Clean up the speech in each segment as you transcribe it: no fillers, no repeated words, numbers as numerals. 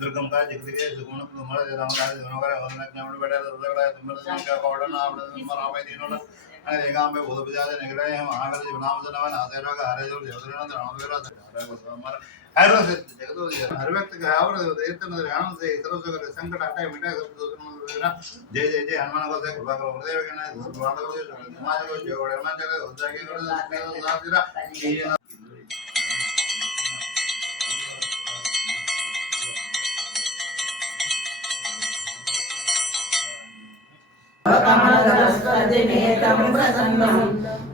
दुर्गम का जिक्र सुगुण कुमार रामदास जनोगरा वदन ज्ञान बेटा दरगड़ा तुमर संख्या कोडन नाम मरावे दिनोला अरे गांव में बहुत बजा ने निकले हम आगर जी नाम जनवन आसेरा का हरे जो देवदरन रामवेरा हमारा हर से जगतो हर व्यक्ति का और देवतन ध्यान से इतना से संकट आता है मिटा सब जय जय जय हनुमान को से कृपा करो गुरुदेव के ना भगवान को समाज को जोड़े ना जगह हो जाए के ना कमलदस्वदिनेतं प्रसन्नं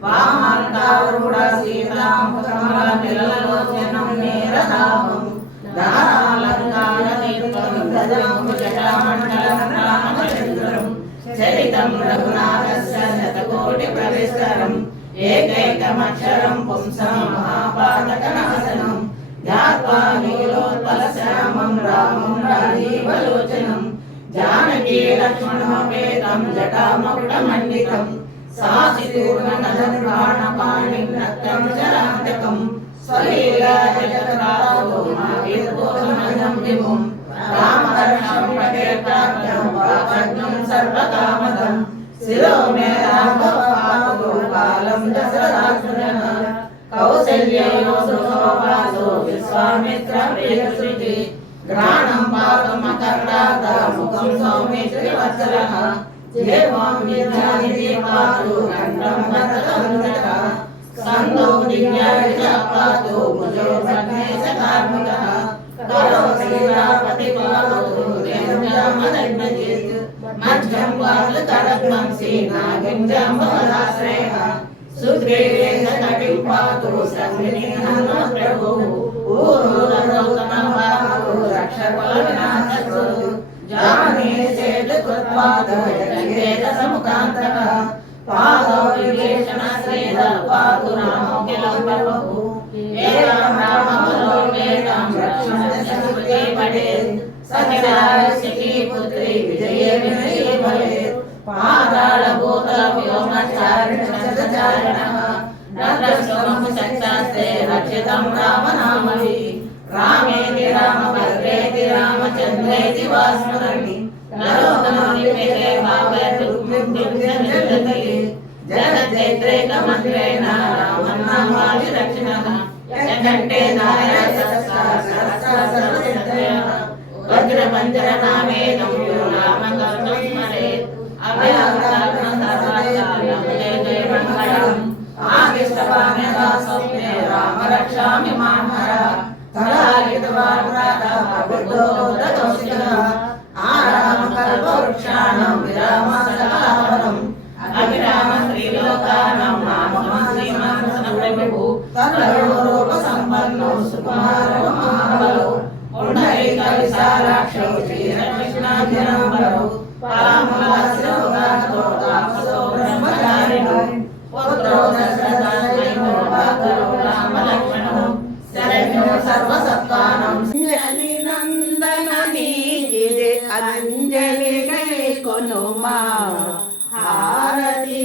वामाङ्कारूढा सीतामुखकमलनिललोचनं मेरधामं दारालङ्कारदीप्तं गजमुखजटामण्डलं रामचन्द्रं चरितं रघुनाथस्य शतकोटिप्रविस्तरम् एकैकमक्षरं पुंसां महापातकनाशनं ध्यात्वा नीलोत्पलश्यामं रामं राजीवलोचनं जानकी लक्ष्मणोपेतं जटामकुटमण्डितं सासितूर्णनदनिर्वाणपाणिं रक्तं चरान्तकं स्वलीलाजगत्प्रातो माविर्भोजमजं विभुं रामहर्षं प्रकीर्ताख्यं वाग्भग्नं सर्वकामदं शिरो मे राघवपादो कालं दशरथात्मजः कौसल्ययो सुखोपासो विश्वामित्रप्रियसृति ग्राणं पातुमकर्णाता मुखं सौमित्रिवत्सलः जेवां विद्यानिधि पातु कण्ठं वरदवन्दतः स्कन्दो दिव्यायुधः पातु भुजो भग्नेशकार्मुकः करो श्रीरापतिपातु देवजामदग्नजित् मध्यं वालकरत्नं सीनागिञ्जम्बवदाश्रयः सुग्रीवेन्द्रकटिं पातु सन्निधिं प्रभुः ऊरुरौतमं पातु रक्षकुलविनाशस्तु जाने चेदकृत्पादयज्ञेदसमुखान्तः पादौ विवेशनश्रेयः पातु रामो किलं प्रभुः एवं रामबलो वेदां रक्षणस्य स्मृते पठेत् सखिरायसिकी पुत्री विजये विजयी भवेत् पातालभूतलव्योमचारिणः न द्रष्टुं शक्तास्ते रक्षितं रामनामभिः रामेति रामभद्रेति रामचन्द्रेति वा स्मरन्ति नरोत्तमलिपिते भावयति जगद्दैत्रेकमन्त्रेण रामन्नामाभिरक्षिणः यकण्ठे नारायणसहस्रसिद्धयः वज्रवञ्जरनामेनं यो रामकर्तुं स्मरेत् आदिष्टवाम्यदा स्वप्ने राम रक्षामि मामहरः तदालितवाग्रातः आरामकल्पवृक्षाणां विरामसकलावरम् अभिरामश्रीलोकानां नामः श्रीमानसनप्रभुः तदरूपसम्पन्नो सुकुमारो महाबलो पुण्डरीकविशालाक्षो श्रीकृष्णाभिरामरो परामलासिरो तापसो ब्रह्मचारिणो पुत्रो दशरथो भक्तो रामलक्ष्मणो शरण्यो सर्वसत्त्वानां नन्दननीजिरे अंजलि गैकोनुमा हारति